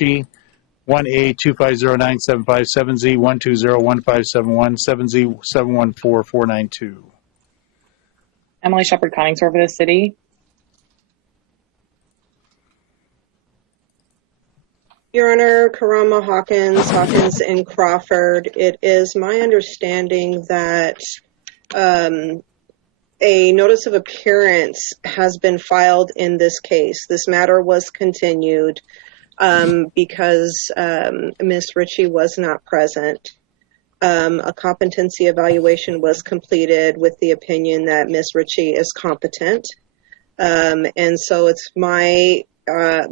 Ritchie, 1A2509757Z, 1201571, 7Z714492. Emily Shepard Coningsore for the city. Your Honor, Karama Hawkins, and Crawford, it is my understanding that a notice of appearance has been filed in this case. This matter was continued because Ms. Ritchie was not present. A competency evaluation was completed with the opinion that Ms. Ritchie is competent. And so it's my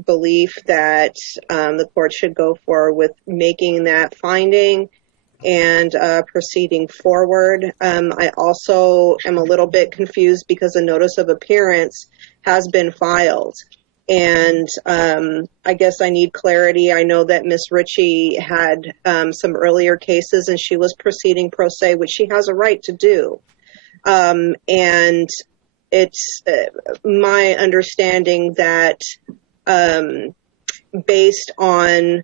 belief that the court should go forward with making that finding and proceeding forward. I also am a little bit confused because a notice of appearance has been filed. And I guess I need clarity. I know that Ms. Ritchie had some earlier cases and she was proceeding pro se, which she has a right to do. And it's my understanding that based on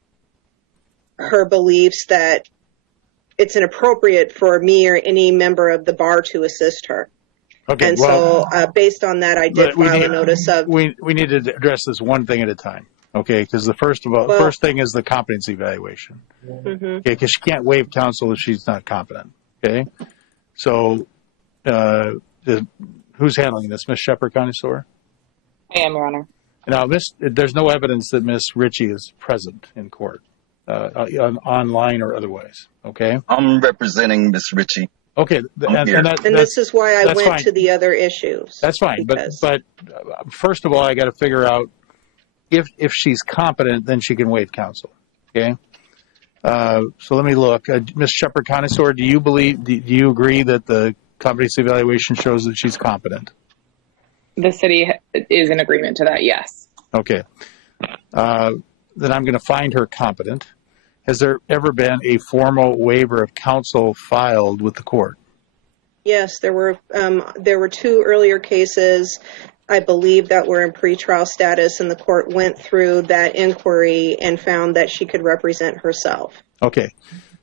her beliefs that it's inappropriate for me or any member of the bar to assist her. Okay, and so based on that, I did file a notice of... We need to address this one thing at a time, okay? Because the first thing is the competency evaluation. Mm-hmm. Okay, because she can't waive counsel if she's not competent, okay? So who's handling this, Ms. Shepard Coningsore? I am, Your Honor. Now, there's no evidence that Ms. Ritchie is present in court, online or otherwise, okay? I'm representing Ms. Ritchie. Okay, and this is why I went to the other issues. That's fine, but first of all, I got to figure out if she's competent, then she can waive counsel, okay? So let me look. Ms. Shepard Coningsore, do you agree that the competency evaluation shows that she's competent? The city is in agreement to that, yes. Okay. Then I'm going to find her competent. Has there ever been a formal waiver of counsel filed with the court? Yes, there were two earlier cases, I believe, that were in pretrial status, and the court went through that inquiry and found that she could represent herself. Okay.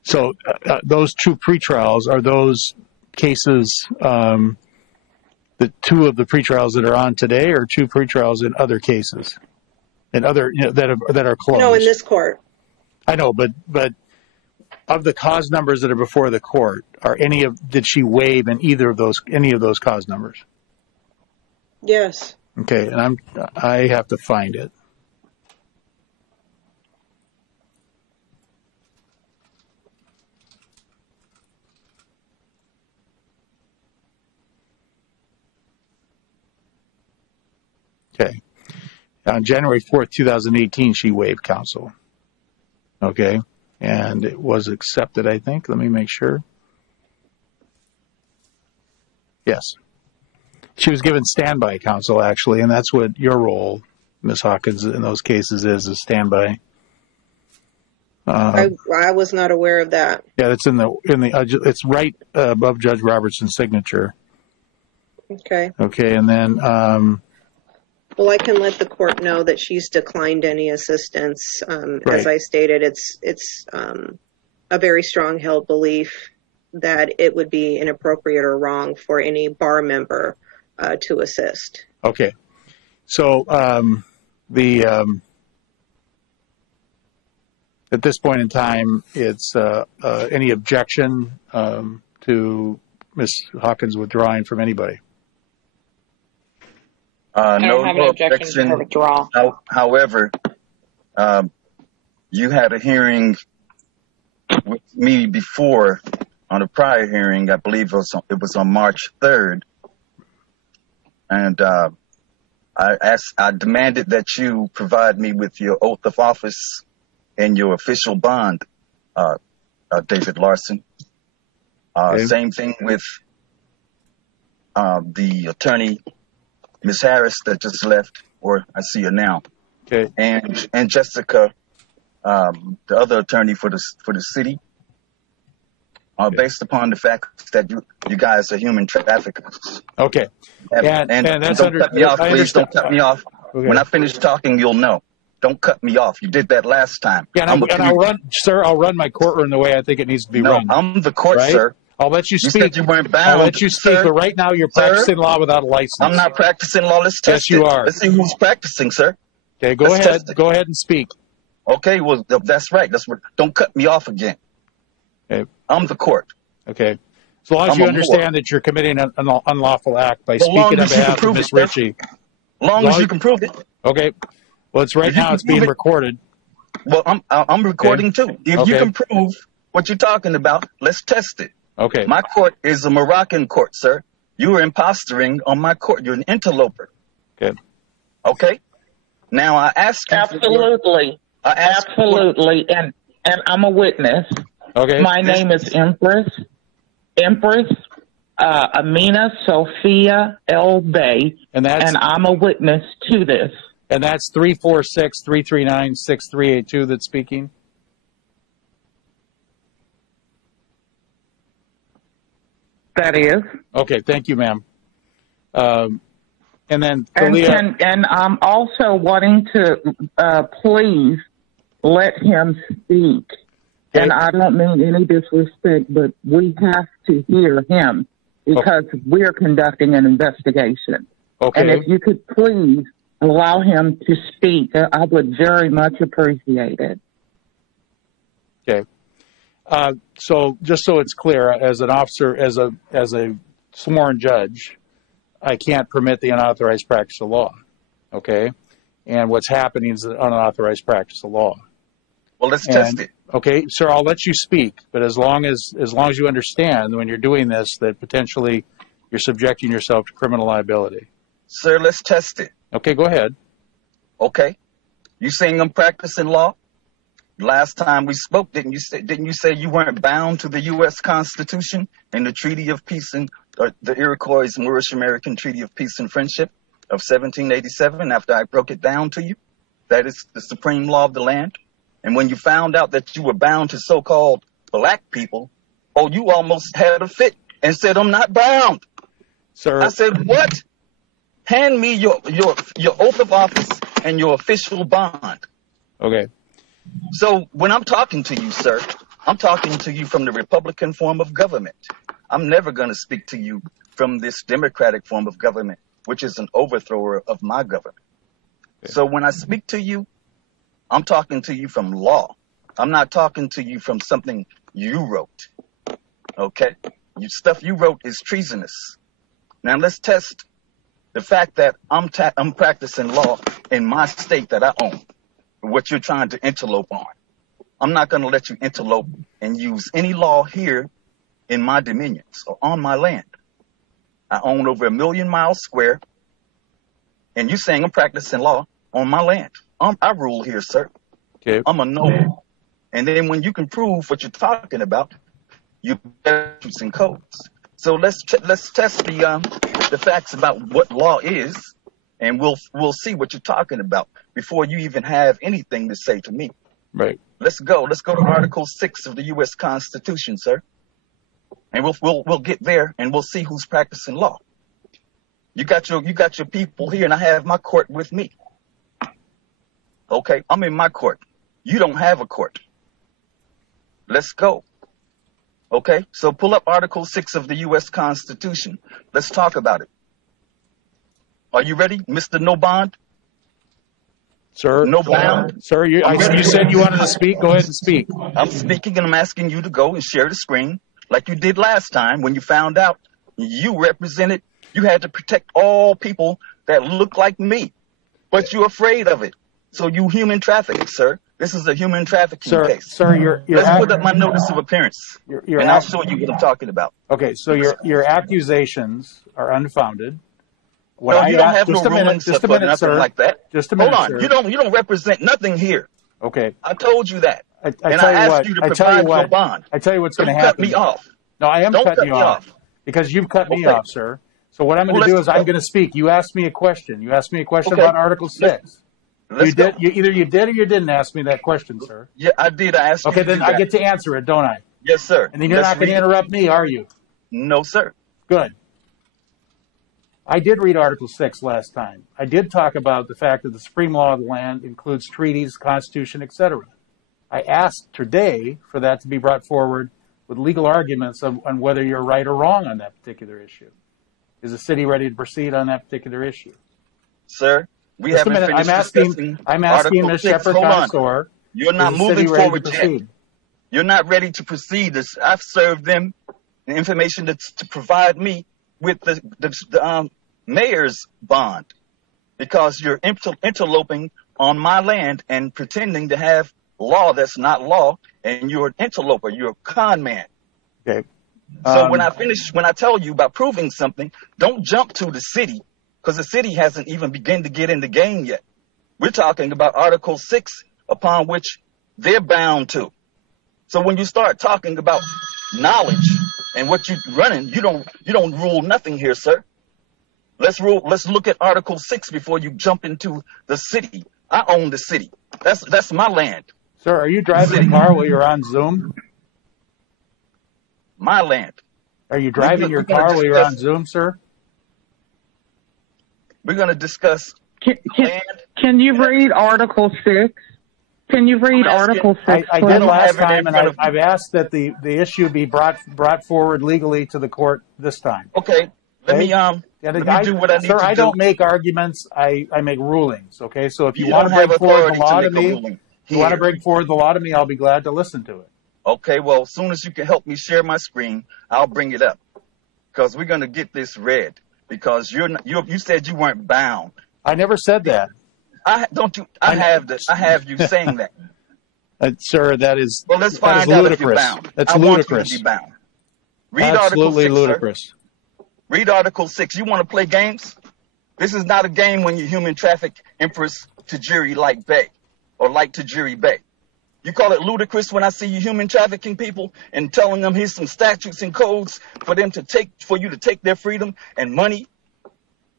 So those two pretrials, are those cases the two of the pretrials that are on today, or two pretrials in other cases, in other that are closed? No, in this court. I know, but of the cause numbers that are before the court, did she waive in any of those cause numbers? Yes. Okay, and I have to find it. Okay. On January 4th, 2018, she waived counsel. Okay. And it was accepted, I think. Let me make sure. Yes. She was given standby counsel, actually, and that's what your role, Ms. Hawkins, in those cases is standby. I was not aware of that. Yeah, it's it's right above Judge Robertson's signature. Okay. Okay, and then well, I can let the court know that she's declined any assistance. Right. As I stated, it's a very strong held belief that it would be inappropriate or wrong for any bar member to assist. Okay. So at this point in time, it's any objection to Ms. Hawkins withdrawing from anybody? I don't have an objection to her withdrawal. However, you had a hearing with me before on a prior hearing. I believe it was on March 3rd. And I demanded that you provide me with your oath of office and your official bond, David Larson. Okay. Same thing with the attorney, Ms. Harris, that just left, or I see her now. Okay. And Jessica, the other attorney for the city, based upon the fact that you guys are human traffickers. Okay. And that's don't cut me off, please. Don't cut me off. Okay. When I finish talking, you'll know. Don't cut me off. You did that last time. Yeah, and I'll run my courtroom the way I think it needs to be No, run. I'm the court, right? sir. I'll let you You speak. said you weren't bound. I'll let you speak, sir. but right now you're Sir? practicing law without a license. I'm not practicing law. Let's test Yes, you it. are. Let's see who's practicing, sir. Okay, go Let's ahead. test it. Go ahead and speak. Okay, well, that's right. Don't cut me off again. Okay. I'm the court. Okay. As long as I'm you a understand that you're committing an unlawful act by Well, long speaking on as you can behalf of prove Ms. it, sir. Ritchie. Long as you can prove it. Okay. Well, it's right If you now. can It's being prove it- recorded. Well, I'm recording too. If Okay. you can prove what you're talking about, let's test it. Okay. My court is a Moroccan court, sir. You are impostoring on my court. You're an interloper. Okay. Okay? Now I ask you. Absolutely. I ask Absolutely. And I'm a witness. Okay. My name is Empress Amina Sophia El Bay, And I'm a witness to this. And that's 346-339-6382 that's speaking. That is. Okay. Thank you, ma'am. And then And Talia. I'm also wanting to please let him speak. Okay. And I don't mean any disrespect, but we have to hear him because we're conducting an investigation. Okay. And if you could please allow him to speak, I would very much appreciate it. Okay. So just so it's clear, as an officer, as a sworn judge, I can't permit the unauthorized practice of law. Okay. And what's happening is the unauthorized practice of law. Well, let's test it. Okay, sir, I'll let you speak, but as long as you understand when you're doing this that potentially you're subjecting yourself to criminal liability. Sir, let's test it. Okay, go ahead. Okay. You saying I'm practicing law? Last time we spoke, didn't you say you weren't bound to the U.S. Constitution and the Treaty of Peace and the Iroquois Moorish American Treaty of Peace and Friendship of 1787 after I broke it down to you? That is the supreme law of the land. And when you found out that you were bound to so-called black people, you almost had a fit and said, I'm not bound. Sir. I said, what? Hand me your oath of office and your official bond. Okay. So when I'm talking to you, sir, I'm talking to you from the Republican form of government. I'm never going to speak to you from this Democratic form of government, which is an overthrower of my government. Okay. So when I speak to you, I'm talking to you from law. I'm not talking to you from something you wrote. Okay? Stuff you wrote is treasonous. Now let's test the fact that I'm practicing law in my state that I own. What you're trying to interlope on. I'm not going to let you interlope and use any law here in my dominions or on my land. I own over 1 million miles square, and you're saying I'm practicing law on my land. I rule here, sir. Okay. I'm a noble. And then when you can prove what you're talking about, you statutes and codes. So let's test the facts about what law is, and we'll see what you're talking about before you even have anything to say to me. Right. Let's go. Let's go to Article 6 of the U.S. Constitution, sir. And we'll get there, and we'll see who's practicing law. You got your people here, and I have my court with me. Okay, I'm in my court. You don't have a court. Let's go. Okay, so pull up Article 6 of the U.S. Constitution. Let's talk about it. Are you ready, Mr. No Bond? Sir? No bound? Sir, you said you wanted to speak. Go ahead and speak. I'm speaking, and I'm asking you to go and share the screen like you did last time when you found out you had to protect all people that look like me, but you're afraid of it. So you human trafficking, sir. This is a human trafficking case. Sir, you're Let's put up my notice of appearance, and I'll show you what I'm talking about. Okay, so your accusations are unfounded. You don't have no rulings just a or minute, nothing sir. like that. Just a minute, Hold on. sir. You don't represent nothing here. Okay. I told you that. I and tell I you asked what. you to I tell provide you what. your bond. I tell you what's going to Don't happen. cut me off. No, I am Don't cutting cut you me off because you've cut me off, sir. So what I'm going to do is I'm going to speak. You asked me a question. You asked me a question about Article 6. Let's go. Either you did or you didn't ask me that question, sir. Yeah, I did. I asked you. Okay, to then do I that. get to answer it, don't I? Yes, sir. And then you're not going to interrupt me, are you? No, sir. Good. I did read Article 6 last time. I did talk about the fact that the supreme law of the land includes treaties, constitution, etc. I asked today for that to be brought forward with legal arguments on whether you're right or wrong on that particular issue. Is the city ready to proceed on that particular issue? Sir, we Just a haven't minute. finished discussing I'm asking Article Ms. 6. Shepherd Hold on. Connoisseur, You're not is the city moving ready to forward yet. proceed? You're not ready to proceed. I've served them the information that's to provide me with the mayor's bond because you're interloping on my land and pretending to have law that's not law, and you're an interloper. You're a con man. Okay. So when I tell you about proving something, don't jump to the city because the city hasn't even begun to get in the game yet. We're talking about Article 6 upon which they're bound to. So when you start talking about knowledge and what you're running, you don't rule nothing here, sir. Let's look at Article 6 before you jump into the city. I own the city. That's my land. Sir, are you driving a car while you're on Zoom? My land. Are you driving your car while you're on Zoom, sir? We're going to discuss land. Can you read Article 6? Can you read Article 6? I please? did last have it in time, and front of I've asked that the issue be brought forward legally to the court this time. Okay. Let me do what I need sir, to I do. don't make arguments. I make rulings. Okay, so if you You want don't to bring have forward the authority law to to make a me, ruling if you want to here. bring forward the law to me, I'll be glad to listen to it. Okay, well, as soon as you can help me share my screen, I'll bring it up because we're going to get this read because you said you weren't bound. I never said that, I have you saying that. sir. That is Well, let's that is find out if you're ludicrous. bound. That's I ludicrous. want you to be bound. Read Absolutely Article 6, ludicrous. sir. Read Article 6. You want to play games? This is not a game when you human traffic Empress Tajiri Light Bay or Light Tajiri Bay. You call it ludicrous when I see you human trafficking people and telling them here's some statutes and codes for you to take their freedom and money.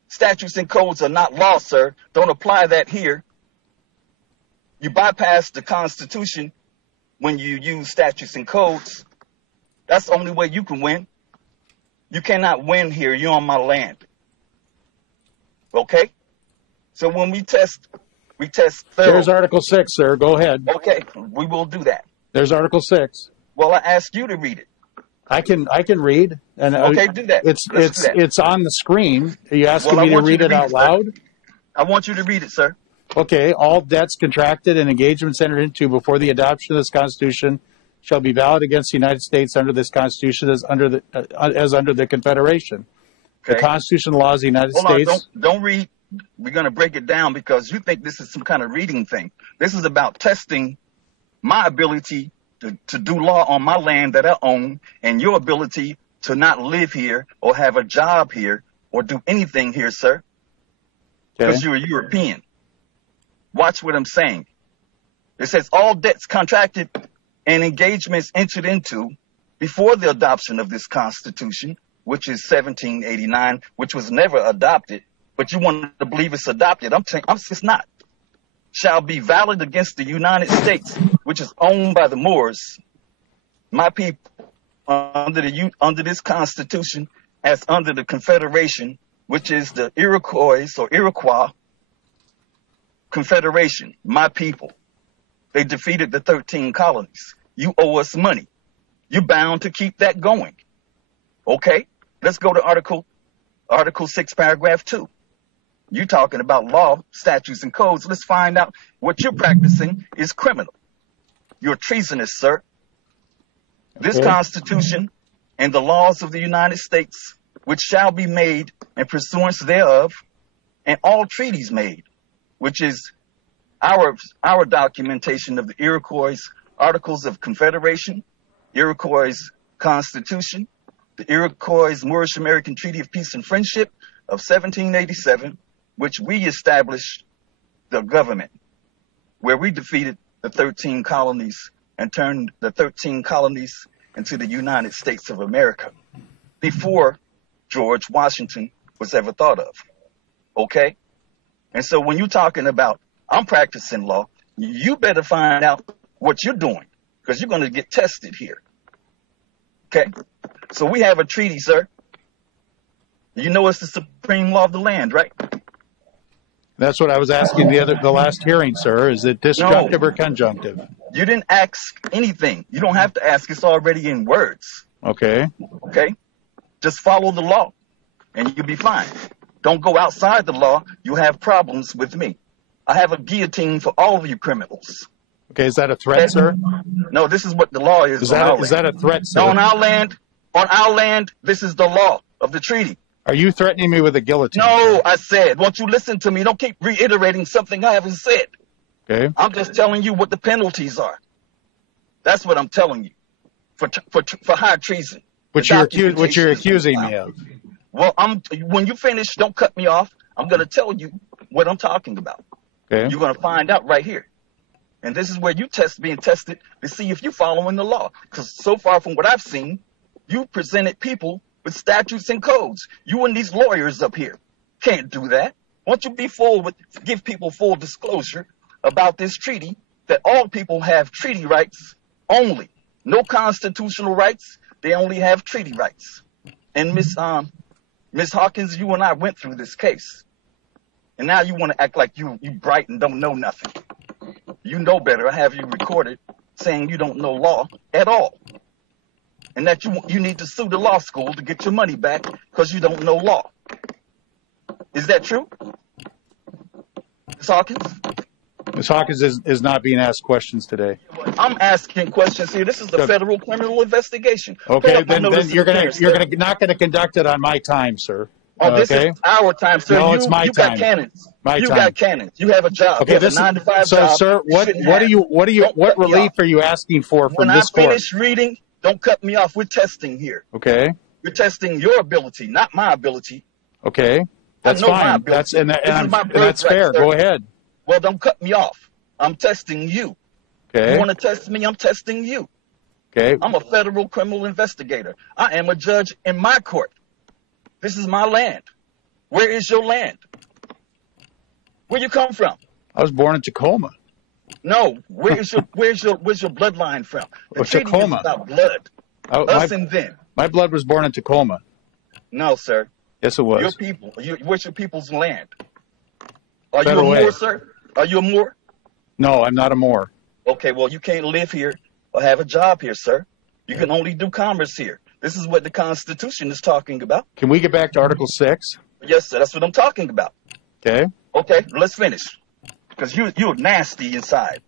Statutes and codes are not law, sir. Don't apply that here. You bypass the Constitution when you use statutes and codes. That's the only way you can win. You cannot win here. You're on my land. Okay? So when we test thoroughly. There's Article 6, sir. Go ahead. Okay, we will do that. There's Article 6. Well, I asked you to read it. I can read, and Okay, do that. Let's do that. It's on the screen. Are you asking Well, I me to want you read to it read out it, sir. loud? I want you to read it, sir. Okay. All debts contracted and engagements entered into before the adoption of this Constitution shall be valid against the United States under this Constitution as under the Confederation. Okay. The Constitution and laws of the United Hold States. on, don't read. We're going to break it down because you think this is some kind of reading thing. This is about testing my ability to do law on my land that I own and your ability to not live here or have a job here or do anything here, sir, because Okay. you're a European. Watch what I'm saying. It says all debts contracted and engagements entered into before the adoption of this Constitution, which is 1789, which was never adopted, but you want to believe it's adopted. It's not. Shall be valid against the United States, which is owned by the Moors, my people, under this Constitution, as under the Confederation, which is the Iroquois Confederation, my people. They defeated the 13 colonies. You owe us money. You're bound to keep that going. Okay? Let's go to Article 6, Paragraph 2. You're talking about law, statutes, and codes. Let's find out what you're practicing is criminal. You're treasonous, sir. This Okay. Constitution and the laws of the United States, which shall be made in pursuance thereof, and all treaties made, which is our documentation of the Iroquois Articles of Confederation, Iroquois Constitution, the Iroquois Moorish American Treaty of Peace and Friendship of 1787, which we established the government, where we defeated the 13 colonies and turned the 13 colonies into the United States of America before George Washington was ever thought of. Okay? And so when you're talking about I'm practicing law, you better find out what you're doing because you're going to get tested here. Okay? So we have a treaty, sir. You know it's the supreme law of the land, right? That's what I was asking the last hearing, sir. Is it disjunctive or conjunctive? You didn't ask anything. You don't have to ask. It's already in words. Okay. Okay? Just follow the law, and you'll be fine. Don't go outside the law. You'll have problems with me. I have a guillotine for all of you criminals. Okay, is that a threat, sir? No, this is what the law is. Is that a threat, sir? On our land, this is the law of the treaty. Are you threatening me with a guillotine? No, I said, won't you listen to me? Don't keep reiterating something I haven't said. Okay. I'm just telling you what the penalties are. That's what I'm telling you for high treason. Which you're accusing me of. Well, when you finish, don't cut me off. I'm going to tell you what I'm talking about. Okay. You're going to find out right here. And this is where you being tested to see if you're following the law. Because so far from what I've seen, you presented people with statutes and codes. You and these lawyers up here can't do that. Won't you give people full disclosure about this treaty, that all people have treaty rights only. No constitutional rights. They only have treaty rights. And Miss Hawkins, you and I went through this case. And now you want to act like you bright and don't know nothing. You know better. I have you recorded saying you don't know law at all. And that you need to sue the law school to get your money back because you don't know law. Is that true? Ms. Hawkins? Ms. Hawkins is not being asked questions today. I'm asking questions here. This is the federal criminal investigation. Okay, then you're not gonna conduct it on my time, sir. Oh, this is our time, sir. No, it's my you time. Got cannons. My you time. got cannons. You have a job. Okay, you have a 9 to 5 job. Sir, what relief are you asking for from this court? When I finish reading, don't cut me off. We're testing here. Okay. We're testing your ability, not my ability. Okay, that's fine. That's fair. Sir. Go ahead. Well, don't cut me off. I'm testing you. Okay. You want to test me? I'm testing you. Okay. I'm a federal criminal investigator. I am a judge in my court. This is my land. Where is your land? Where you come from? I was born in Tacoma. No. Where's your bloodline from? The treaty Tacoma. is about blood. Us and them. My blood was born in Tacoma. No, sir. Yes, it was. Your people. Where's your people's land? Are you a Moor, sir? Are you a Moor? No, I'm not a Moor. Okay, well, you can't live here or have a job here, sir. You can only do commerce here. This is what the Constitution is talking about. Can we get back to Article 6? Yes, sir. That's what I'm talking about. Okay. Okay, let's finish. Because you're nasty inside.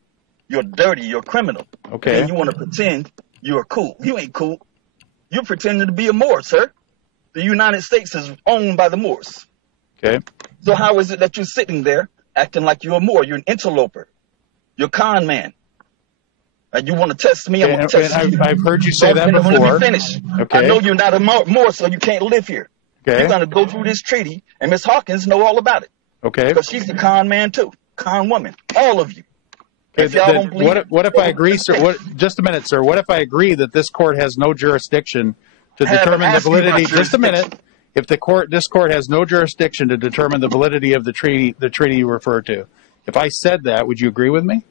You're dirty. You're a criminal. Okay. And you want to pretend you're cool. You ain't cool. You're pretending to be a Moor, sir. The United States is owned by the Moors. Okay. So how is it that you're sitting there acting like you're a Moor? You're an interloper. You're a con man. And you want to test me? I'm going to test you. I've heard you say that before. Let me finish. Okay. I know you're not a Moor, so you can't live here. Okay. You're going to go through this treaty, and Miss Hawkins know all about it. Okay. Because she's a con man, too. Con woman. All of you. Okay, If y'all don't believe what if I agree, sir? Just a minute, sir. What if I agree that this court has no jurisdiction to determine the validity? Just a minute. If this court has no jurisdiction to determine the validity of the treaty you refer to, if I said that, would you agree with me?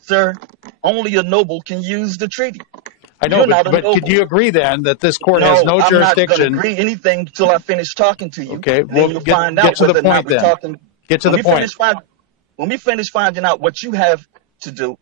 Sir, only a noble can use the treaty. I know, but could you agree then that this court has no jurisdiction? I'm not going to agree anything until I finish talking to you. Okay, well, you'll find out whether or not we're talking. Get to the point. When we finish finding out what you have to do,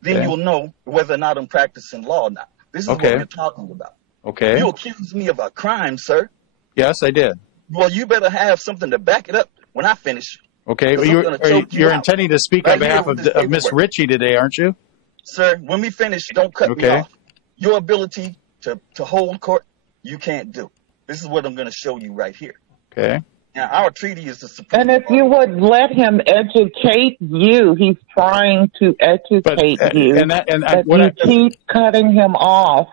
then you'll know whether or not I'm practicing law or not. This is what we're talking about. Okay. You accused me of a crime, sir. Yes, I did. Well, you better have something to back it up when I finish. Okay, you're intending to speak on behalf of Miss Ritchie today, aren't you? Sir, when we finish, don't cut me off. Your ability to hold court, you can't do. This is what I'm going to show you right here. Okay. Now, our treaty is the supreme. And if you would let him educate you, he's trying to educate you. But you keep cutting him off.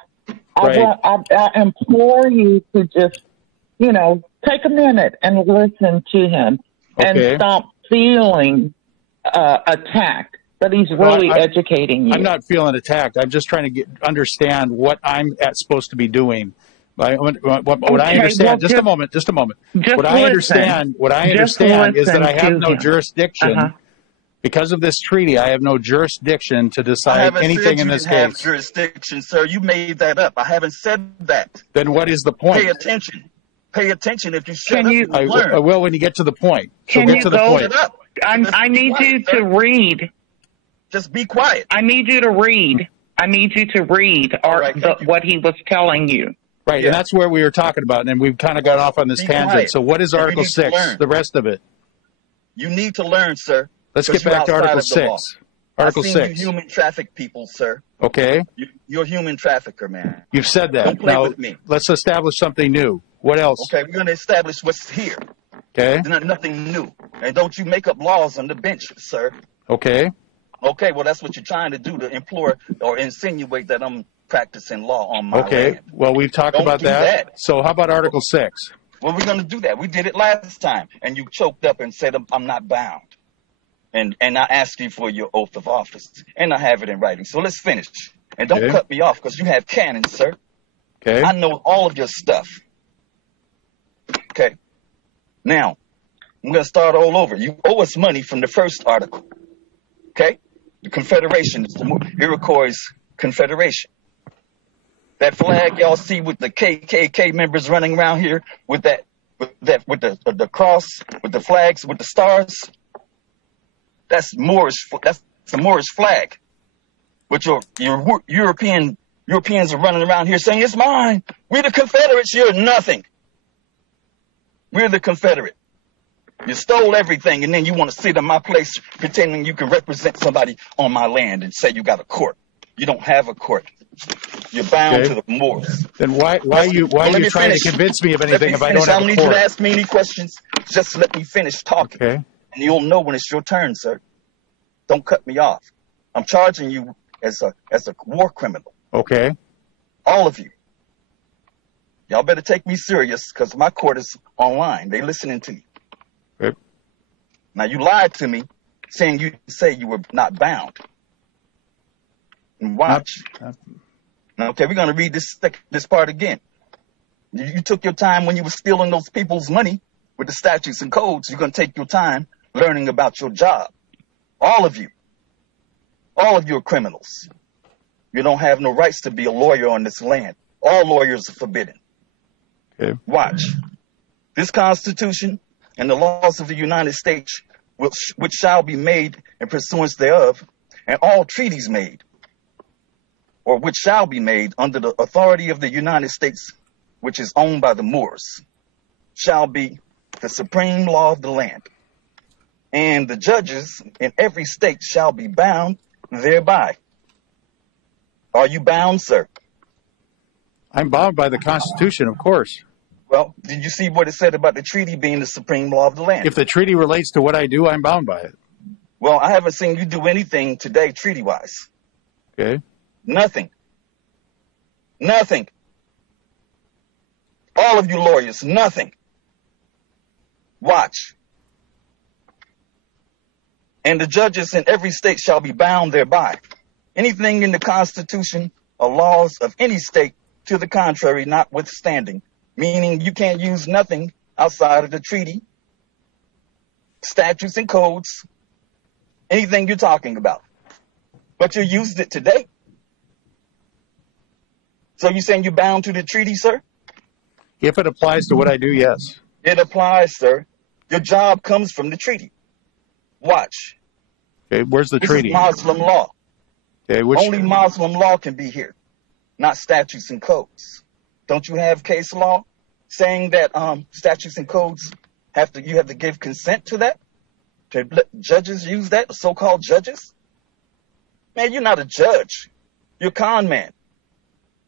Right. I implore you to just, take a minute and listen to him and stop feeling attacked. But he's really educating you. I'm not feeling attacked. I'm just trying to understand what I'm supposed to be doing. What I understand, just a moment. What I understand is that I have no jurisdiction. Because of this treaty, I have no jurisdiction to decide anything in this case. I haven't said you didn't have jurisdiction, sir. You made that up. I haven't said that. Then what is the point? Pay attention. pay attention if you shut Can up. you- You learn. I will when you get to the point. So Can get you to the go- point. Shut up. I need quiet, you sir. to read. Just be quiet. I need you to read. I need you to read All right, thank you. what he was telling you. Right, Yeah. and that's where we were talking about, and we've kind of got off on this Be tangent. quiet. So what is You Article need to 6, learn. the rest of it? You need to learn, sir. Let's Because get back to you're Article outside of the law. 6. Article I've seen 6. you human traffic people, sir. Okay, You're a human trafficker, man. you've said that. Don't play Now, with me. let's establish something new. What else? Okay, we're going to establish what's here. Okay, There's nothing new. And don't you make up laws on the bench, sir. okay. Okay, well, that's what you're trying to do, to implore or insinuate that I'm practicing law on my Okay, land. well, we've talked Don't about do that. that. So how about Article 6? Well, we're going to do that. We did it last time, and you choked up and said, I'm not bound. And I asked you for your oath of office, and I have it in writing. So let's finish. And don't Okay. cut me off, because you have cannons, sir. Okay, I know all of your stuff. Okay. Now, I'm going to start all over. You owe us money from the first article. Okay? The Confederation, it's the Iroquois Confederation. That flag y'all see with the KKK members running around here with the cross, with the flags, with the stars. That's the Moorish flag. But your Europeans are running around here saying, it's mine. We're the Confederates. You're nothing. We're the Confederate. You stole everything, and then you want to sit in my place pretending you can represent somebody on my land and say you got a court. You don't have a court. You're bound Okay. to the Moors. then why are you Let me trying finish. to convince me of Let anything me if I finish. don't have don't a need you court? to ask me any questions. Just let me finish talking. Okay, And you'll know when it's your turn, sir. Don't cut me off. I'm charging you as a war criminal. okay. All of you. Y'all better take me serious, because my court is online. They listening to you. Good. Now, you lied to me saying you were not bound. And watch. Okay, we're going to read this part again. You took your time when you were stealing those people's money with the statutes and codes. You're going to take your time learning about your job. All of you are criminals. You don't have no rights to be a lawyer on this land. All lawyers are forbidden. Okay. Watch. This Constitution and the laws of the United States, which shall be made in pursuance thereof, and all treaties made, or which shall be made under the authority of the United States, which is owned by the Moors, shall be the supreme law of the land. And the judges in every state shall be bound thereby. Are you bound, sir? I'm bound by the Constitution, of course. Well, did you see what it said about the treaty being the supreme law of the land? If the treaty relates to what I do, I'm bound by it. Well, I haven't seen you do anything today treaty-wise. Okay. Nothing. Nothing. All of you lawyers, nothing. Watch. And the judges in every state shall be bound thereby. Anything in the Constitution or laws of any state to the contrary notwithstanding, meaning you can't use nothing outside of the treaty, statutes and codes, anything you're talking about. But you used it today. So you're saying you're bound to the treaty, sir? If it applies to what I do, yes. It applies, sir. Your job comes from the treaty. Watch. Okay, where's the This treaty? is Muslim law. Okay, which Only Muslim law can be here, not statutes and codes. Don't you have case law saying that statutes and codes you have to give consent to that? To let judges use that, so-called judges? Man, you're not a judge. You're a con man.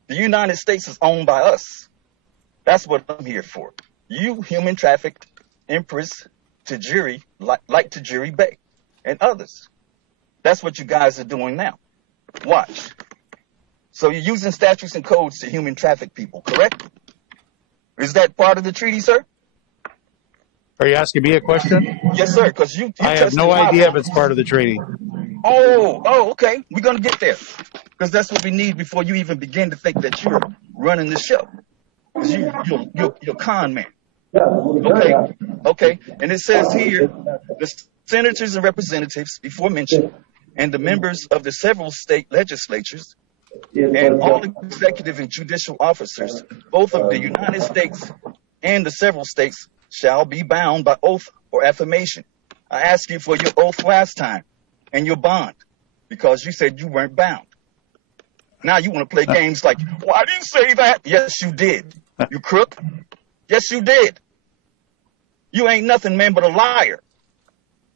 The United States is owned by us. That's what I'm here for. You human trafficked Empress Tajiri, like Tajiri Bey, and others. That's what you guys are doing now. Watch. So you're using statutes and codes to human traffic people, correct? Is that part of the treaty, sir? are you asking me a question? Yes, sir, because you I have tested no my idea law. if it's part of the treaty. Oh, okay. We're going to get there. Because that's what we need before you even begin to think that you're running the show. Because you're a con man. Okay. And it says here, the senators and representatives, before mentioned, and the members of the several state legislatures, and all executive and judicial officers, both of the United States and the several states shall be bound by oath or affirmation. I asked you for your oath last time and your bond because you said you weren't bound. Now you want to play games like, why did you say that? Yes, you did. You crook. Yes, you did. You ain't nothing, man, but a liar.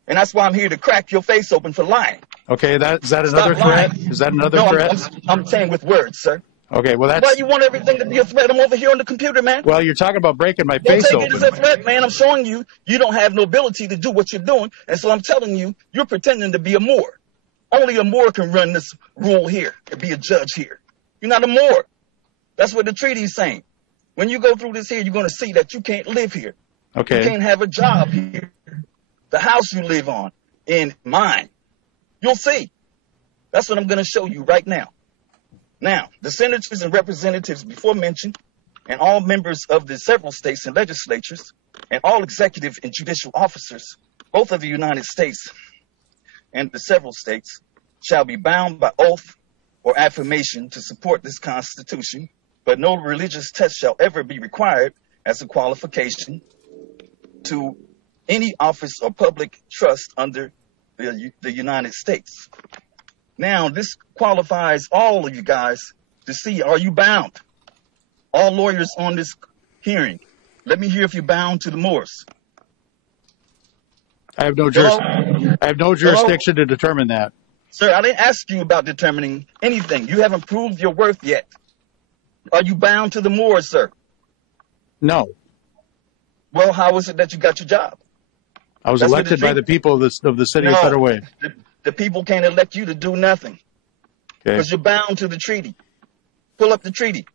And that's why I'm here to crack your face open for lying. Okay, is that another threat? Is that another threat? I'm saying with words, sir. Okay, well that's... Why you want everything to be a threat? I'm over here on the computer, man. Well, you're talking about breaking my Don't face take open. it as a threat, man. I'm showing you don't have no ability to do what you're doing. And so I'm telling you, you're pretending to be a Moor. Only a Moor can run this rule here and be a judge here. You're not a Moor. That's what the treaty is saying. When you go through this here, you're going to see that you can't live here. Okay. You can't have a job here. The house you live on in mine. You'll see. That's what I'm going to show you right now. Now, the senators and representatives before mentioned, and all members of the several states and legislatures, and all executive and judicial officers, both of the United States and the several states, shall be bound by oath or affirmation to support this Constitution, but no religious test shall ever be required as a qualification to any office or public trust under the United States. Now, this qualifies all of you guys to see, are you bound? All lawyers on this hearing, let me hear if you're bound to the Moors. I have no jurisdiction to determine that. Sir, I didn't ask you about determining anything. You haven't proved your worth yet. Are you bound to the Moors, sir? No. Well, how is it that you got your job? I was elected by the people of the city of Federal Way. The people can't elect you to do nothing because you're bound to the treaty. Pull up the treaty.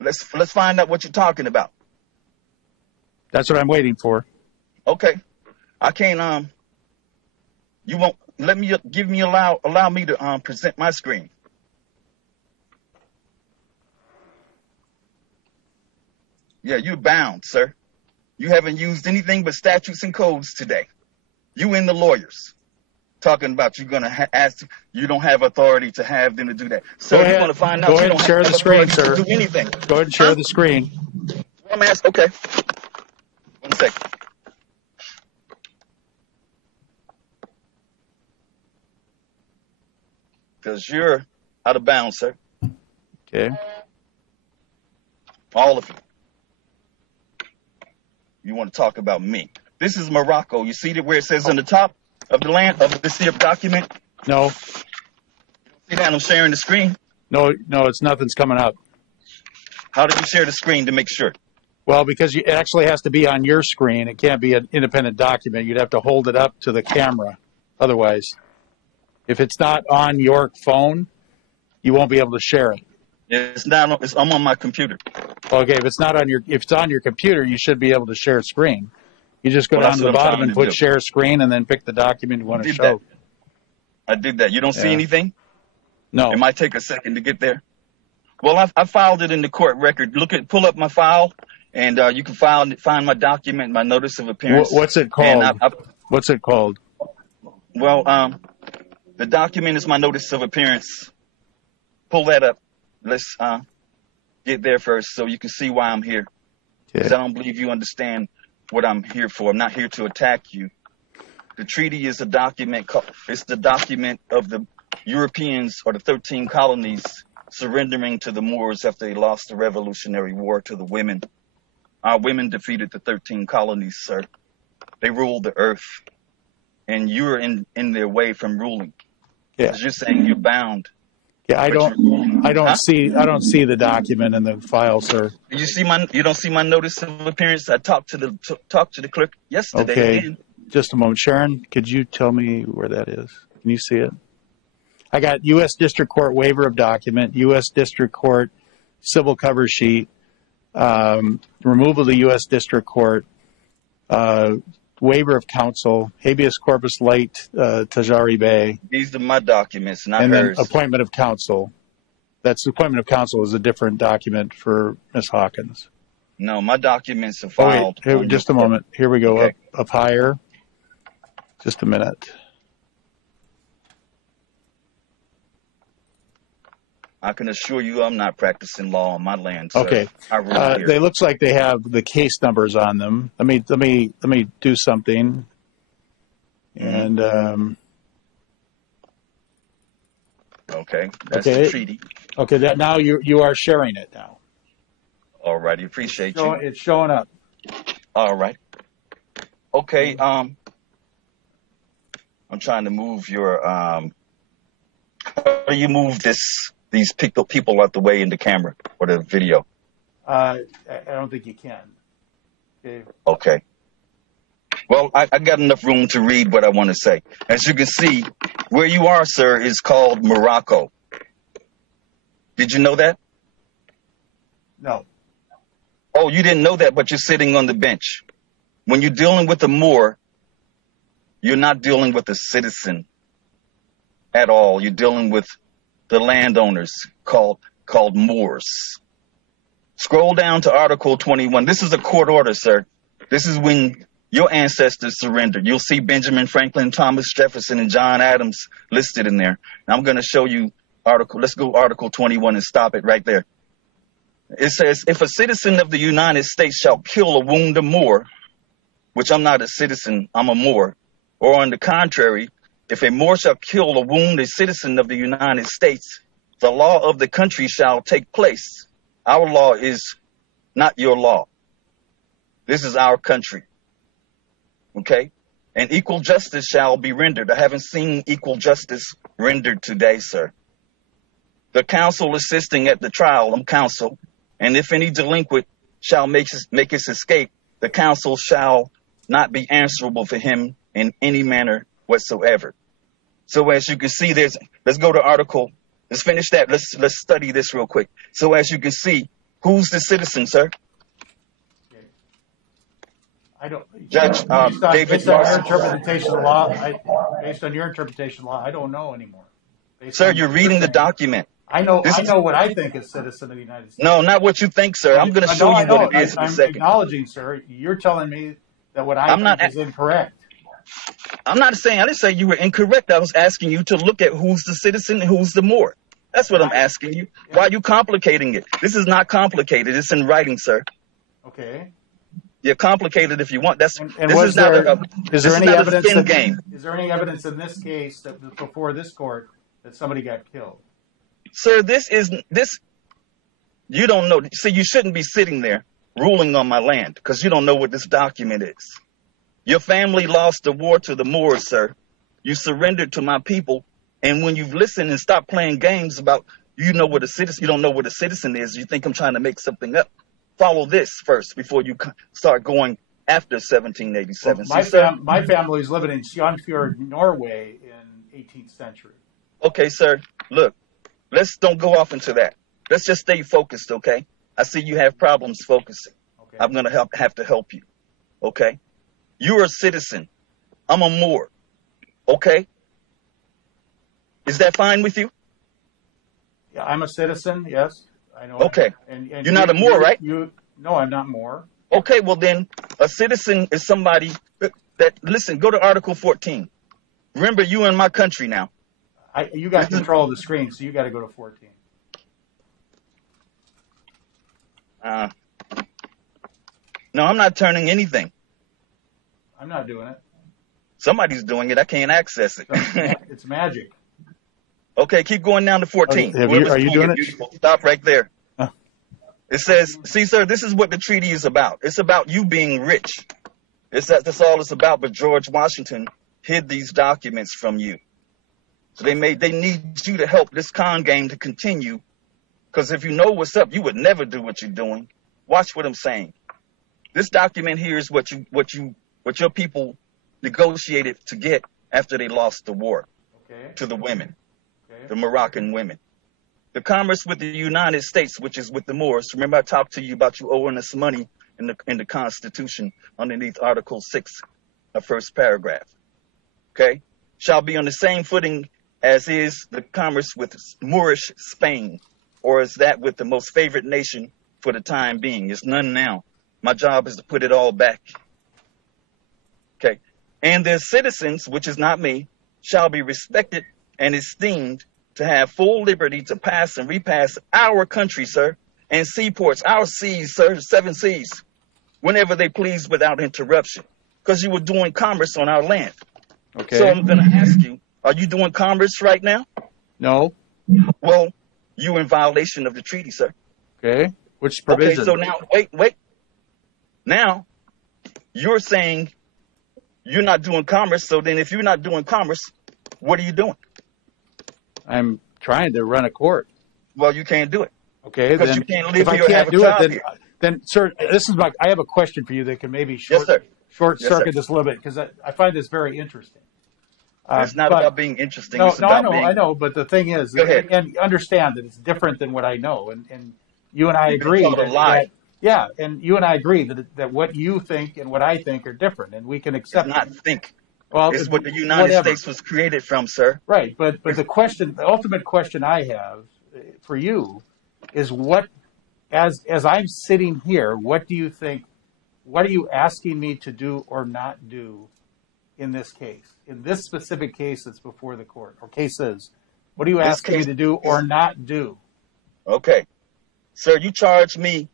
Let's find out what you're talking about. That's what I'm waiting for. Okay. I can't you won't let me allow me to present my screen. Yeah, you're bound, sir. You haven't used anything but statutes and codes today. You and the lawyers talking about you're going to ask, you don't have authority to have them to do that. So you want to find out you don't have authority to do anything. Go ahead and share the screen. I'm asking, okay. 1 second. Because you're out of bounds, sir. Okay. All of you. You want to talk about me. This is Morocco. You see where it says on the top of the land of this here document? No. See that I'm sharing the screen? No, it's nothing's coming up. How did you share the screen to make sure? Well, because it actually has to be on your screen. It can't be an independent document. You'd have to hold it up to the camera. Otherwise, if it's not on your phone, you won't be able to share it. It's not. I'm on my computer. Okay, if it's on your computer, you should be able to share screen. You just go down to the bottom and put share screen, and then pick the document you want to show. I did that. You don't see anything? No. It might take a second to get there. Well, I filed it in the court record. Pull up my file, and you can find my document, my notice of appearance. What's it called? What's it called? Well, the document is my notice of appearance. Pull that up. Let's get there first so you can see why I'm here. Because I don't believe you understand what I'm here for. I'm not here to attack you. The treaty is a document. It's the document of the Europeans or the 13 colonies surrendering to the Moors after they lost the Revolutionary War to the women. Our women defeated the 13 colonies, sir. They ruled the earth. And you're in their way from ruling. Because you're saying you're bound. Yeah, I don't see the document in the file, sir. You don't see my notice of appearance? I talked to the clerk yesterday. Okay. Again. Just a moment. Sharon, could you tell me where that is? Can you see it? I got U.S. District Court waiver of document, U.S. District Court civil cover sheet, removal of the U.S. District Court, waiver of counsel, habeas corpus late Tajari Bay. These are my documents, not and hers. Then appointment of counsel. That's appointment of counsel is a different document for Ms. Hawkins. No, my documents are filed. Oh, wait, just a moment. Here we go. Okay. Up higher. Just a minute. I can assure you I'm not practicing law on my land, sir. Okay. I rule here. They looks like they have the case numbers on them. Let me do something. And okay, that's okay. the treaty. Okay, that now you are sharing it now. All righty, appreciate you. It's showing up. All right. Okay. I'm trying to move your. How do you move these people out the way in the camera or the video? I don't think you can. Okay. Okay. Well, I got enough room to read what I want to say. As you can see, where you are, sir, is called Morocco. Did you know that? No. Oh, you didn't know that, but you're sitting on the bench. When you're dealing with a Moor, you're not dealing with a citizen at all. You're dealing with the landowners called Moors. Scroll down to Article 21. This is a court order, sir. This is when your ancestors surrendered. You'll see Benjamin Franklin, Thomas Jefferson, and John Adams listed in there. Now I'm going to show you let's go Article 21 and stop it right there. It says, if a citizen of the United States shall kill or wound a Moor, which I'm not a citizen, I'm a Moor, or on the contrary, if a Moor shall kill or wound a citizen of the United States, the law of the country shall take place. Our law is not your law. This is our country. Okay? And equal justice shall be rendered. I haven't seen equal justice rendered today, sir. The counsel assisting at the trial, I'm counsel, and if any delinquent shall make his escape, the counsel shall not be answerable for him in any manner whatsoever. So as you can see, let's go to article. Let's finish that. Let's study this real quick. So as you can see, who's the citizen, sir? I don't. Judge David based on your Marcy. interpretation of law, based on your interpretation of law, I don't know anymore. Sir, you're reading the document. I know what I think is citizen of the United States. No, not what you think, sir. I'm going to show you what it is in a second. I'm acknowledging, sir. You're telling me that what I think is incorrect. I didn't say you were incorrect. I was asking you to look at who's the citizen and who's the Moor. That's what I'm asking you. Yeah. Why are you complicating it? This is not complicated. It's in writing, sir. Okay. You're complicated if you want. Is there any evidence in this case that before this court that somebody got killed? Sir, you don't know. See, you shouldn't be sitting there ruling on my land because you don't know what this document is. Your family lost the war to the Moors, sir. You surrendered to my people. And when you've listened and stopped playing games about, you don't know what a citizen is. You think I'm trying to make something up. Follow this first before you start going after 1787. Well, my family was living in Sjónfjord, Norway in 18th century. Okay, sir. Look, let's don't go off into that. Let's just stay focused, okay? I see you have problems focusing. Okay. I'm going to have to help you, okay? You're a citizen. I'm a Moor, okay? Is that fine with you? Yeah, I'm a citizen, yes. I know. Okay. And you're not a Moor, right? No, I'm not Moor. Okay, well then, a citizen is somebody listen, go to Article 14. Remember, you in my country now. You got control of the screen, so you got to go to 14. No, I'm not turning anything. I'm not doing it. Somebody's doing it. I can't access it. It's magic. Okay, keep going down to 14. Are you doing it? Beautiful. Stop right there. It says, see, sir, this is what the treaty is about. It's about you being rich. That's all it's about. But George Washington hid these documents from you. So they need you to help this con game to continue. Because if you know what's up, you would never do what you're doing. Watch what I'm saying. This document here is what your people negotiated to get after they lost the war to the women, the Moroccan women. The commerce with the United States, which is with the Moors. Remember, I talked to you about you owing us money in the Constitution underneath Article 6, the first paragraph. Okay, shall be on the same footing as is the commerce with Moorish Spain, or is that with the most favored nation for the time being. It's none now. My job is to put it all back. Okay, and their citizens, which is not me, shall be respected and esteemed to have full liberty to pass and repass our country, sir, and seaports, our seas, sir, 7 seas, whenever they please without interruption, because you were doing commerce on our land. Okay. So I'm going to ask you, are you doing commerce right now? No. Well, you're in violation of the treaty, sir. Okay. Which provision? Okay, so now, wait. Now, you're saying you're not doing commerce, so then if you're not doing commerce, what are you doing? I'm trying to run a court. Well, you can't do it. Okay, because then you can't live if I here can't and have do a job it, here. then sir, I have a question for you that can maybe short Yes, circuit sir. this a little bit, because I find this very interesting. It's not about being interesting. No, it's about I know, but the thing is, Go ahead. and understand that it's different than what I know, and you and I You've been agree. told a lie. Yeah, and you and I agree that what you think and what I think are different, and we can accept. It's not think. Well, It's what the United States was created from, sir. Right, but the ultimate question I have for you is what, as I'm sitting here, what do you think? What are you asking me to do or not do in this case, in this specific case that's before the court, or cases? What are you asking me to do or not do? Okay, sir, you charged me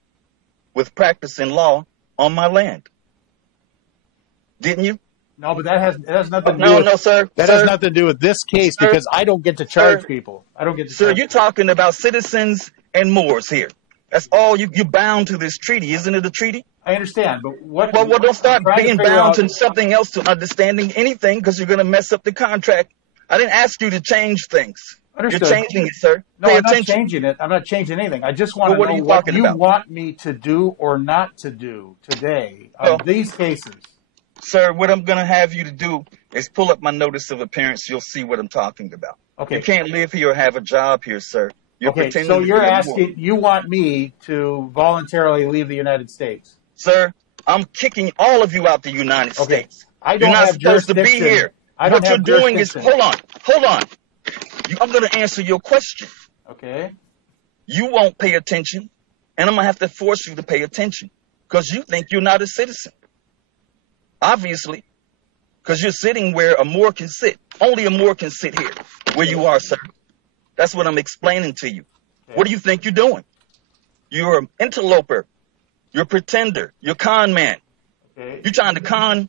with practicing law on my land, didn't you? No, but that has nothing to do No, with, no, sir. That has nothing to do with this case, Sir, because I don't get to charge sir, people. I don't get to Sir, charge you're talking about citizens and Moors here. That's all you're bound to this treaty, isn't it? A treaty? I understand, but what? Well, don't start I'm trying to being figure bound out- to something else, to understanding anything, because you're going to mess up the contract. I didn't ask you to change things. Understood. You're changing it, sir. No, Pay I'm not attention. changing it. I'm not changing anything. I just want Well, what to are know you what talking you about? want me to do or not to do today on Well- these cases. Sir, what I'm going to have you to do is pull up my notice of appearance. You'll see what I'm talking about. Okay. You can't live here or have a job here, sir. You're Okay, pretending so to you're be a Moor. asking, you want me to voluntarily leave the United States? Sir, I'm kicking all of you out the United Okay. States. I don't You're not have supposed to be jurisdiction. here. I don't What you're have doing is, jurisdiction. hold on. I'm going to answer your question. Okay. You won't pay attention, and I'm going to have to force you to pay attention because you think you're not a citizen. Obviously, because you're sitting where a Moor can sit. Only a Moor can sit here, where you are, sir. That's what I'm explaining to you. Okay. What do you think you're doing? You're an interloper. You're a pretender. You're a con man. Okay. You're trying to con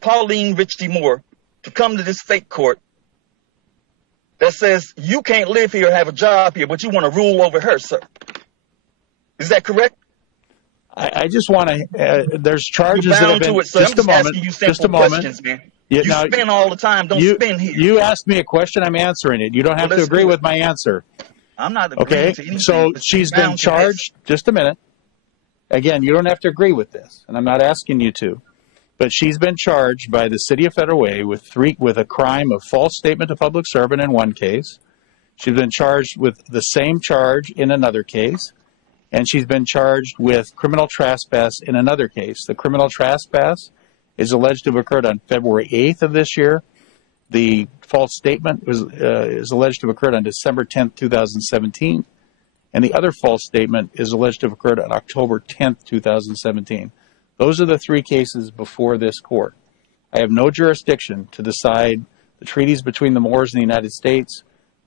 Pauline Richie Moore to come to this fake court that says you can't live here or have a job here, but you want to rule over her, sir. Is that correct? I just want to. There's charges You're that have bound been. to it, sir. Just I'm a just moment. asking you Just a simple moment. questions, man. Yeah, You now, spin all the time. Don't spin here. You asked me a question. I'm answering it. You don't have to let's agree do it. with my answer. I'm not agreeing Okay. to anything. So but she's you're been bound to this. charged. Just a minute. Again, you don't have to agree with this, and I'm not asking you to. But she's been charged by the city of Federal Way with a crime of false statement to public servant in one case. She's been charged with the same charge in another case, and she's been charged with criminal trespass in another case. The criminal trespass is alleged to have occurred on February 8th of this year. The false statement is alleged to have occurred on December 10th, 2017, and the other false statement is alleged to have occurred on October 10th, 2017. Those are the three cases before this court. I have no jurisdiction to decide the treaties between the Moors and the United States,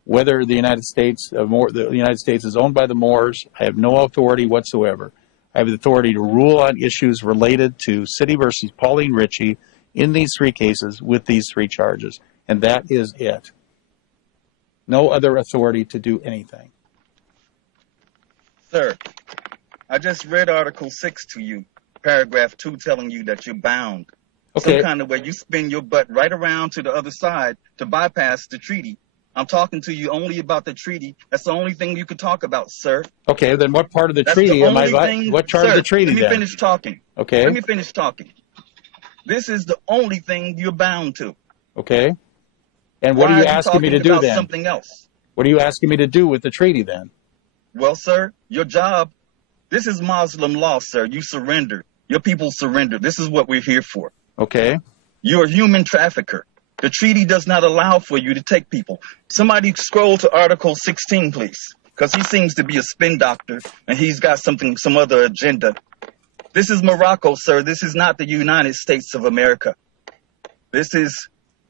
whether the United States is owned by the Moors. I have no authority whatsoever. I have the authority to rule on issues related to City versus Pauline Richie in these three cases with these three charges, and that is it. No other authority to do anything. Sir, I just read Article 6 to you, paragraph 2, telling you that you're bound. Okay. Some kind of way you spin your butt right around to the other side to bypass the treaty. I'm talking to you only about the treaty. That's the only thing you could talk about, sir. Okay, then what part of the That's treaty the am I? only thing, What part sir, of the treaty let me then? finish talking. Okay. Let me finish talking. This is the only thing you're bound to. Okay. And what Why are you you asking me to talking do about then? Something else. What are you asking me to do with the treaty then? Well, sir, your job, this is Muslim law, sir. You surrender. Your people surrender. This is what we're here for. Okay. You're a human trafficker. The treaty does not allow for you to take people. Somebody scroll to Article 16, please, because he seems to be a spin doctor and he's got some other agenda. This is Morocco, sir. This is not the United States of America. This is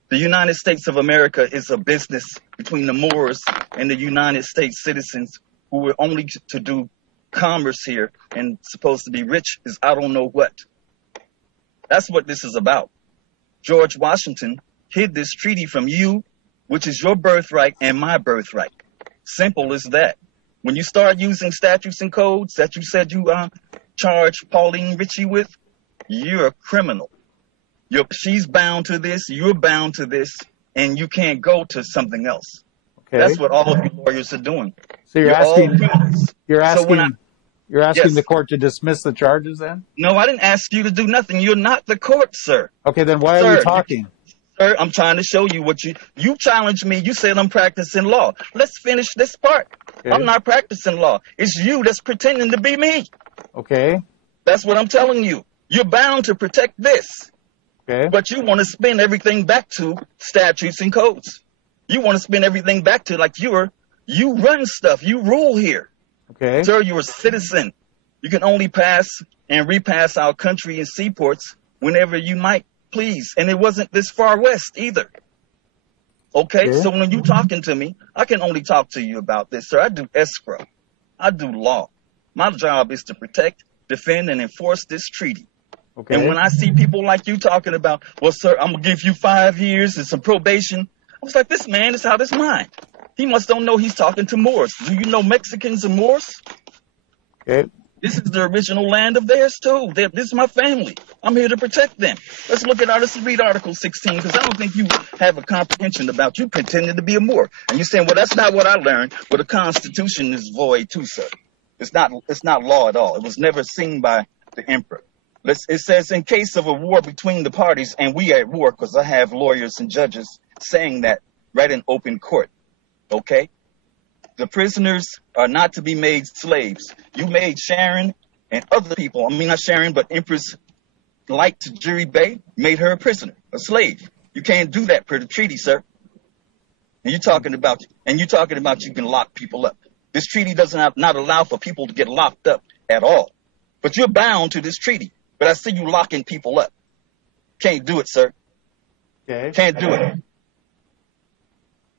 The United States of America is a business between the Moors and the United States citizens who were only to do commerce here and supposed to be rich is I don't know what. That's what this is about. George Washington hid this treaty from you, which is your birthright and my birthright. Simple as that. When you start using statutes and codes that you said you charged Pauline Ritchie with, you're a criminal. She's bound to this, you're bound to this, and you can't go to something else. Okay. That's what all of you lawyers are doing. So you're asking yes. the court to dismiss the charges then? No, I didn't ask you to do nothing. You're not the court, sir. Okay, then why are you talking? Sir, I'm trying to show you what you challenged me. You said I'm practicing law. Let's finish this part. Okay. I'm not practicing law. It's you that's pretending to be me. Okay. That's what I'm telling you. You're bound to protect this. Okay. But you want to spin everything back to statutes and codes. You want to spin everything back to like you run stuff. You rule here. Okay. Sir, you're a citizen. You can only pass and repass our country and seaports whenever you might please. And it wasn't this far west either. Okay? So when you're talking to me, I can only talk to you about this, sir. I do escrow. I do law. My job is to protect, defend, and enforce this treaty. Okay. And when I see people like you talking about, well, sir, I'm going to give you 5 years and some probation, I was like, this man is out of his mind. He must don't know he's talking to Moors. Do you know Mexicans are Moors? Okay. This is the original land of theirs, too. This is my family. I'm here to protect them. Let's read Article 16, because I don't think you have a comprehension about you pretending to be a Moor. And you're saying, well, that's not what I learned. Well, the Constitution is void, too, sir. It's not law at all. It was never seen by the emperor. It says, in case of a war between the parties, and we are at war, because I have lawyers and judges saying that right in open court. Okay? The prisoners are not to be made slaves. You made Sharon and other people, I mean not Sharon, but Empress Light Tajiri Bey, made her a prisoner, a slave. You can't do that per the treaty, sir. And you're talking about you can lock people up. This treaty doesn't not allow for people to get locked up at all. But you're bound to this treaty. But I see you locking people up. Can't do it, sir. Okay. Can't do it.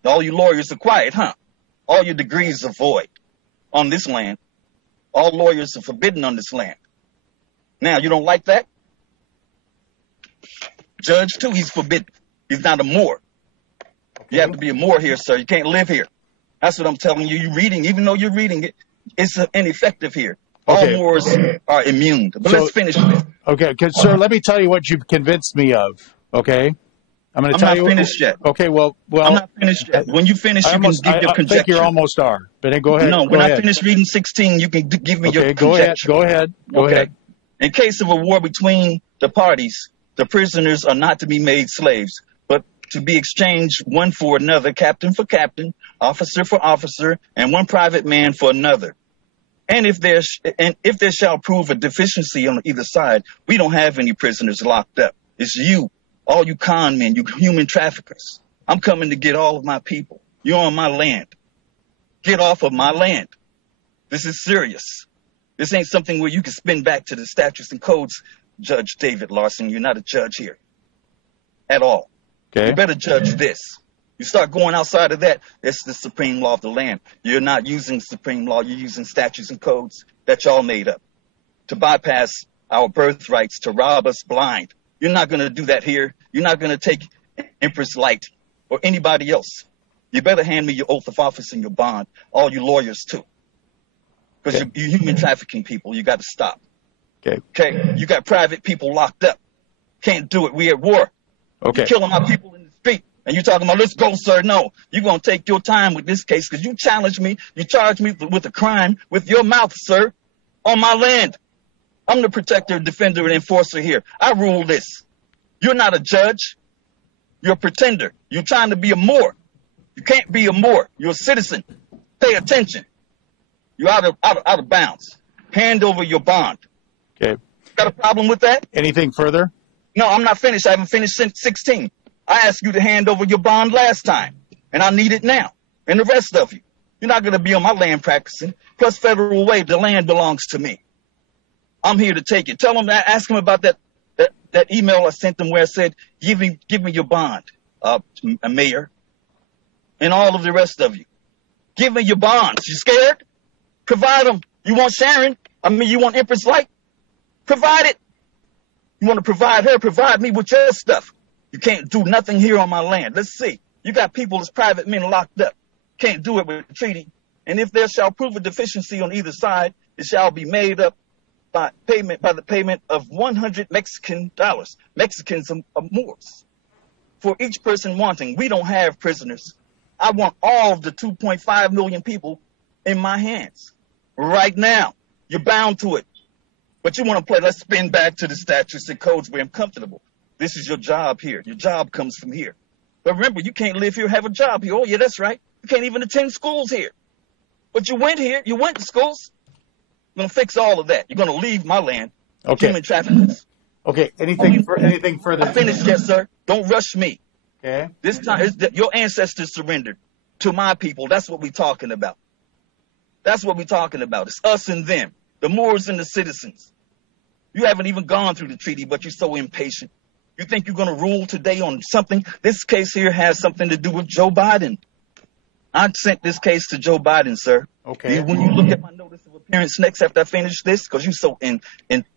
All you lawyers are quiet, huh? All your degrees are void on this land. All lawyers are forbidden on this land. Now, you don't like that? Judge, too, he's forbidden. He's not a Moor. You have to be a Moor here, sir. You can't live here. That's what I'm telling you. You're reading, even though you're reading it, it's ineffective here. All Moors are immune. But let's finish this. Okay, sir, let me tell you what you've convinced me of, okay? I'm not finished yet. Okay, well. I'm not finished yet. When you finish, you can give your conjecture. I think you almost are, but then go ahead. No, when I finish reading 16, you can give me your conjecture. Go ahead. In case of a war between the parties, the prisoners are not to be made slaves, but to be exchanged one for another, captain for captain, officer for officer, and one private man for another. And if there shall prove a deficiency on either side, we don't have any prisoners locked up. It's you, all you con men, you human traffickers. I'm coming to get all of my people. You're on my land. Get off of my land. This is serious. This ain't something where you can spin back to the statutes and codes, Judge David Larson. You're not a judge here at all. Okay. You better judge this. You start going outside of that, it's the supreme law of the land. You're not using supreme law. You're using statutes and codes that y'all made up to bypass our birthrights, to rob us blind. You're not going to do that here. You're not going to take Empress Light or anybody else. You better hand me your oath of office and your bond, all you lawyers too. Because you're human trafficking people. You got to stop. Okay. You got private people locked up. Can't do it. We at war. Okay. You're killing my people in the street. And you're talking about, let's go, sir. No, you're going to take your time with this case because you challenged me. You charged me with a crime with your mouth, sir, on my land. I'm the protector, defender, and enforcer here. I rule this. You're not a judge. You're a pretender. You're trying to be a Moor. You can't be a Moor. You're a citizen. Pay attention. You're out of bounds. Hand over your bond. Okay. Got a problem with that? Anything further? No, I'm not finished. I haven't finished since 16. I asked you to hand over your bond last time, and I need it now. And the rest of you. You're not going to be on my land practicing. Plus, federal way, the land belongs to me. I'm here to take it. Ask him about that email I sent them where I said, give me your bond. a mayor, and all of the rest of you. Give me your bonds. You scared? Provide them. You want Sharon? You want Empress Light? Provide it. You want to provide her? Provide me with your stuff. You can't do nothing here on my land. Let's see. You got people as private men locked up. Can't do it with a treaty. And if there shall prove a deficiency on either side, it shall be made up by the payment of 100 Mexican dollars. Mexicans are Moors. For each person wanting. We don't have prisoners. I want all of the 2.5 million people in my hands right now. You're bound to it. But you want to play, let's spin back to the statutes and codes where I'm comfortable. This is your job here. Your job comes from here. But remember, you can't live here, have a job here. Oh, yeah, that's right. You can't even attend schools here. But you went here. You went to schools. I'm going to fix all of that. You're going to leave my land. Okay. Human traffickers. Okay. Anything further? I finished, yes, sir. Don't rush me. Okay. This time, your ancestors surrendered to my people. That's what we're talking about. That's what we're talking about. It's us and them, the Moors and the citizens. You haven't even gone through the treaty, but you're so impatient. You think you're going to rule today on something? This case here has something to do with Joe Biden. I sent this case to Joe Biden, sir. Okay. When you look at my notice of appearance next after I finish this, because you're so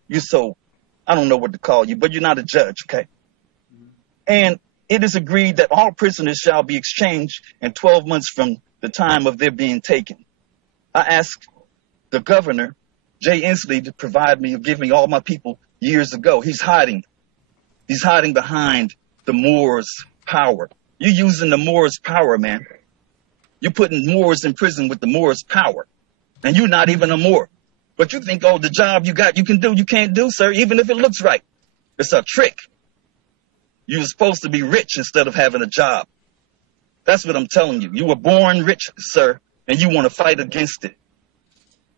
you're so, I don't know what to call you, but you're not a judge, okay? And it is agreed that all prisoners shall be exchanged in 12 months from the time of their being taken. I asked the governor, Jay Inslee, to give me all my people years ago. He's hiding. He's hiding behind the Moors' power. You're using the Moors' power, man. You're putting Moors in prison with the Moors' power. And you're not even a Moor. But you think, oh, the job you got, you can do, you can't do, sir, even if it looks right. It's a trick. You're supposed to be rich instead of having a job. That's what I'm telling you. You were born rich, sir, and you want to fight against it.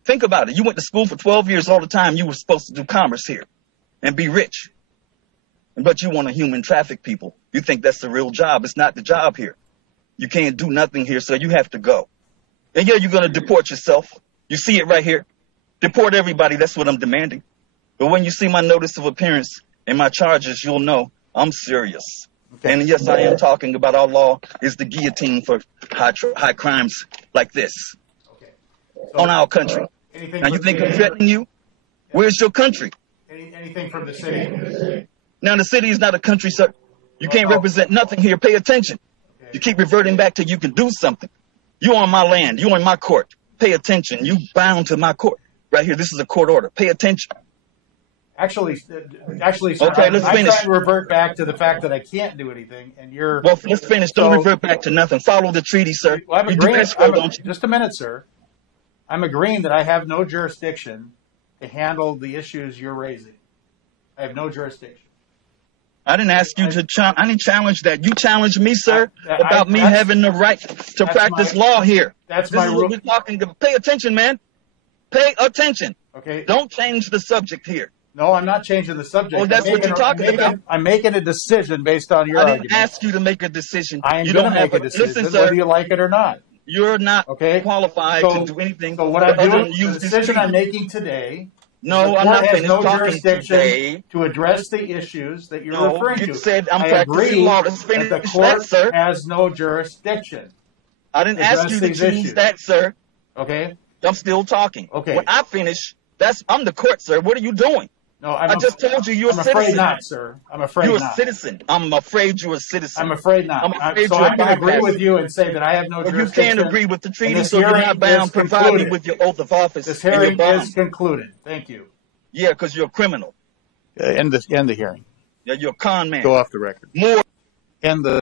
Think about it. You went to school for 12 years all the time. You were supposed to do commerce here and be rich. But you want to human traffic people. You think that's the real job. It's not the job here. You can't do nothing here, so you have to go. And yeah, you're going to deport yourself. You see it right here. Deport everybody. That's what I'm demanding. But when you see my notice of appearance and my charges, you'll know I'm serious. Okay. And yes, I am talking about our law is the guillotine for high crimes like this on our country. Now you think I'm threatening you? Where's your country? Anything from the city? Now the city is not a country, sir. You can't represent nothing here. Pay attention. You keep reverting back to you can do something. You on my land. You in my court. Pay attention. You bound to my court. Right here. This is a court order. Pay attention. Actually, sir, okay, let's finish. I'm trying to revert back to the fact that I can't do anything, and you're... Well, let's finish. Don't revert back to nothing. Follow the treaty, sir. Well, I'm agreeing, just a minute, sir. I'm agreeing that I have no jurisdiction to handle the issues you're raising. I have no jurisdiction. I didn't ask you I didn't challenge that. You challenged me, sir, about me having the right to practice law here. That's this my is rule. What we're talking about. Pay attention, man. Pay attention. Okay. Don't change the subject here. No, I'm not changing the subject. Well, that's what you're talking about. I'm making a decision based on your argument. I didn't ask you to make a decision. I am going to make a decision, listen, sir, whether you like it or not. You're not qualified to do anything. So what I'm doing, the decision I'm making today... No, I'm not finished talking today. To address the issues that you're referring to. You said I'm practicing law. Let's finish that the court sir. has no jurisdiction. I didn't ask you to change that, sir. Okay. I'm still talking. Okay. When I finish, I'm the court, sir. What are you doing? No, I just told you you're a citizen. I'm afraid not, sir. I'm afraid you're not. You're a citizen. I'm afraid you're a citizen. I'm afraid not. I'm afraid so I'm going to agree with you and say that I have no jurisdiction. You can't agree with the treaty, so you're not bound. Provide me with your oath of office. This hearing is concluded. Thank you. Yeah, because you're a criminal. End the hearing. Yeah, you're a con man. Go off the record. More. End the